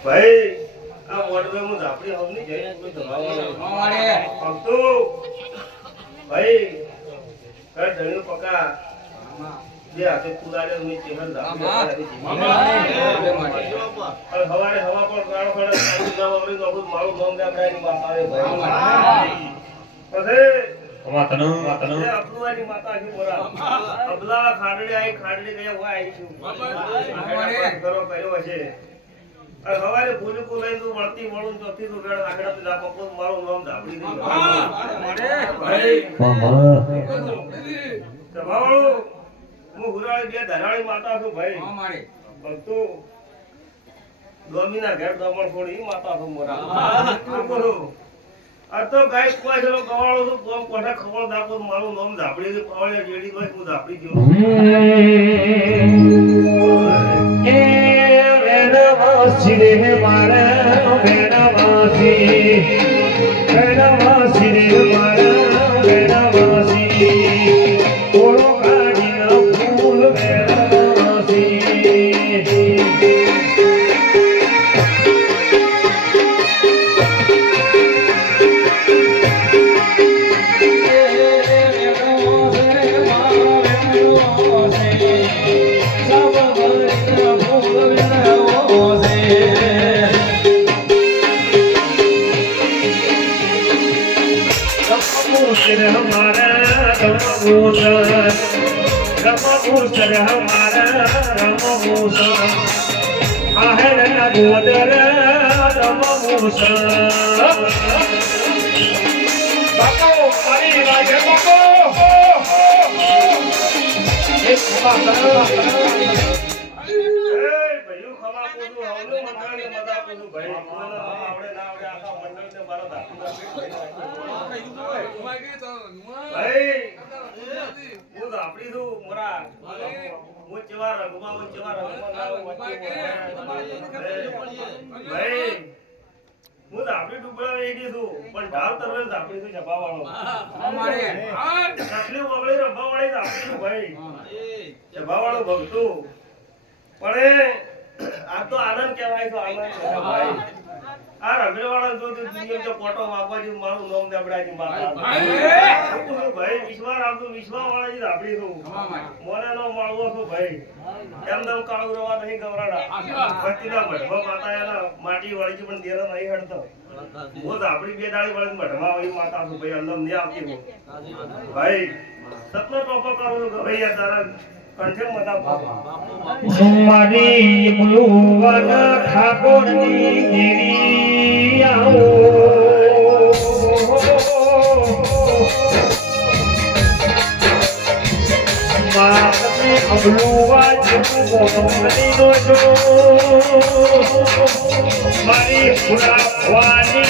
ભાઈ આ મોડવે હું ઝાપડી આવું નહીં જઈને કોઈ ધમાવાળે ભક્તો ભાઈ કર ધણ્યું પકા જે હાથે કુદાડે હું ચહેર ઝાપડી હવારે હવા પર ગાળો ખડે સાંજુ ગામ અમરી નોખું મારું નામ ગામડાની વાત આવે ભાઈ પછી વાતનો એ અબલુવાની માતા છે મોરા અબલા ખાડડી આઈ ખાડડી ગયા હોય આઈ છું કરો કર્યો હશે હવારે ભૂલી કો લઈ તું વળતી વળું ચોથી તું વેળ આખડા તો જા પપ્પો મારું નામ ધાબડી દે ભાઈ તમારો હું હુરાળી બે ધરાળી માતા છું ભાઈ મારે ભક્તો દોમીના ઘર દમણ છોડી માતા છું મોરા બોલો આ તો ગાય કોઈ ચલો ગવાળો છું કોમ કોઠા ખબર દાપો મારું નામ ધાબડી દે પાવળે જેડી ભાઈ હું ધાબડી ગયો રે મારા બેનવાસી રે મારા બેનવાસી ઓળો કાઢીનો ફૂલ બેનવાસી रमभूषण हमारा रमभूषण आहरण गोदर रमभूषण बाको पानी लागे बाको एक खमा ભાઈઓ ખમા કોનું આવલો મંડળને મજા કોનું ભાઈ મને આવડે ના આવડે આખા મંડળને મારો દાખલો ભાઈ હું ધાબડી છું મોરા હું ચેવા રંગમાં ભાઈ હું ધાબડી ડૂબડા વેડી છું પણ ઢાલ તરવે ધાબડી છું જપાવાળો આટલી ઓગળી રંભાવાળી ધાબડી છું ભાઈ જપાવાળો ભક્તો પણ આ તો આનંદ કહેવાય તો આનંદ ભાઈ આ રગડવાળા જો દુનિયા જો કોટો વાગવાજી મારું નામ દેબડાજી માતા ભાઈ વિશ્વા રાખજો વિશ્વા વાળાજી આપડી છું મોને નો મળવો છું ભાઈ એમ દમ કાળુ રવા નહીં ગવરાડા ભક્તિના મઢવા માતા એના માટી વાળી પણ દેરો નહીં હડતો હું આપડી બે દાળી વાળી મઢવા વાળી માતા છું ભાઈ અંદમ નહીં આવતી હું ભાઈ સતનો ટોપો કરું છું ભાઈ યાર તારા મારી મુલુવન ઠાકોરની ગીરી આવો મારે અબલુવા જેવું મોની નો જો મારી ફુલાવાની